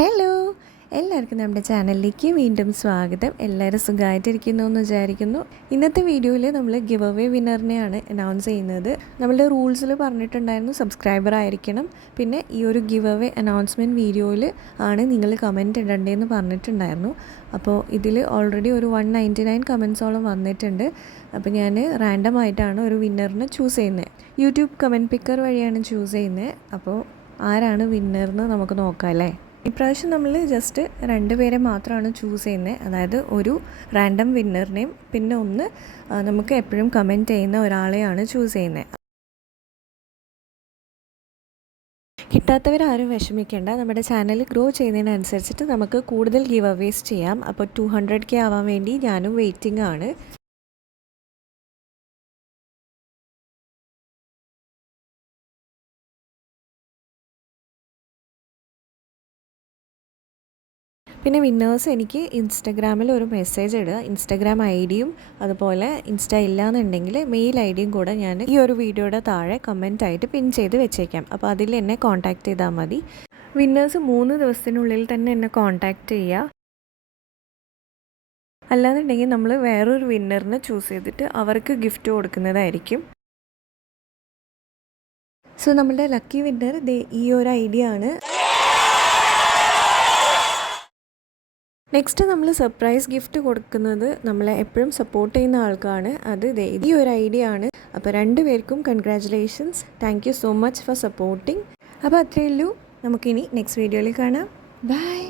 Hello, എല്ലാവർക്കും നമ്മുടെ ചാനലിലേക്ക് വീണ്ടും സ്വാഗതം. എല്ലാവരും സുഖമായിട്ടിരിക്കുന്നു എന്ന് വിചാരിക്കുന്നു. ഇന്നത്തെ വീഡിയോയിൽ നമ്മൾ ഗിവ് അവേ വിന്നറിനെയാണ് അനൗൺസ് ചെയ്യുന്നത്. നമ്മളുടെ റൂൾസിൽ പറഞ്ഞിട്ടുണ്ടായിരുന്നു സബ്സ്ക്രൈബർ ആയിരിക്കണം. പിന്നെ ഈ ഒരു ഗിവ് അവേ അനൗൺസ്മെൻറ്റ് വീഡിയോയിൽ ആണ് നിങ്ങൾ കമൻറ്റ് ഇടേണ്ടതെന്ന് പറഞ്ഞിട്ടുണ്ടായിരുന്നു. അപ്പോൾ ഇതിൽ ഓൾറെഡി ഒരു 199 കമൻസോളം വന്നിട്ടുണ്ട്. അപ്പോൾ ഞാൻ റാൻഡം ആയിട്ടാണ് ഒരു വിന്നറിനെ ചൂസ് ചെയ്യുന്നത്. യൂട്യൂബ് കമൻറ്റ് പിക്കർ വഴിയാണ് ചൂസ് ചെയ്യുന്നത്. അപ്പോൾ ആരാണ് വിന്നർന്ന് നമുക്ക് നോക്കാം അല്ലേ. ഇപ്രാവശ്യം നമ്മൾ ജസ്റ്റ് 2 പേരെ മാത്രമാണ് ചൂസ് ചെയ്യുന്നത്. അതായത് ഒരു റാൻഡം വിന്നറിനെയും പിന്നെ ഒന്ന് നമുക്ക് എപ്പോഴും കമൻറ്റ് ചെയ്യുന്ന ഒരാളെയാണ് ചൂസ് ചെയ്യുന്നത്. കിട്ടാത്തവരാരും വിഷമിക്കേണ്ട. നമ്മുടെ ചാനൽ ഗ്രോ ചെയ്യുന്നതിനനുസരിച്ചിട്ട് നമുക്ക് കൂടുതൽ ഗിവ് അവേസ് ചെയ്യാം. അപ്പോൾ 200K ആവാൻ വേണ്ടി ഞാനും വെയിറ്റിംഗ് ആണ്. പിന്നെ വിന്നേഴ്സ് എനിക്ക് ഇൻസ്റ്റഗ്രാമിൽ ഒരു മെസ്സേജ് ഇടുക. ഇൻസ്റ്റഗ്രാം ID-യും അതുപോലെ ഇൻസ്റ്റ ഇല്ലയെന്നുണ്ടെങ്കിൽ മെയിൽ ID-യും കൂടെ ഞാൻ ഈ ഒരു വീഡിയോയുടെ താഴെ കമൻറ്റായിട്ട് പിൻ ചെയ്ത് വെച്ചേക്കാം. അപ്പോൾ അതിൽ എന്നെ കോൺടാക്റ്റ് ചെയ്താൽ മതി. വിന്നേഴ്സ് 3 ദിവസത്തിനുള്ളിൽ തന്നെ എന്നെ കോൺടാക്റ്റ് ചെയ്യുക. അല്ലാന്നുണ്ടെങ്കിൽ നമ്മൾ വേറൊരു വിന്നറിനെ ചൂസ് ചെയ്തിട്ട് അവർക്ക് ഗിഫ്റ്റ് കൊടുക്കുന്നതായിരിക്കും. സോ നമ്മളുടെ ലക്കി വിന്നർ ഈ ഒരു ID ആണ്. നെക്സ്റ്റ് നമ്മൾ സർപ്രൈസ് ഗിഫ്റ്റ് കൊടുക്കുന്നത് നമ്മളെ എപ്പോഴും സപ്പോർട്ട് ചെയ്യുന്ന ആൾക്കാണ്. അത് ഈ ഒരു ID ആണ്. അപ്പോൾ 2 പേർക്കും congratulations. Thank you so much for supporting. അപ്പോൾ അത്രയേ ഉള്ളൂ. നമുക്കിനി നെക്സ്റ്റ് വീഡിയോയിൽ കാണാം. ബൈ.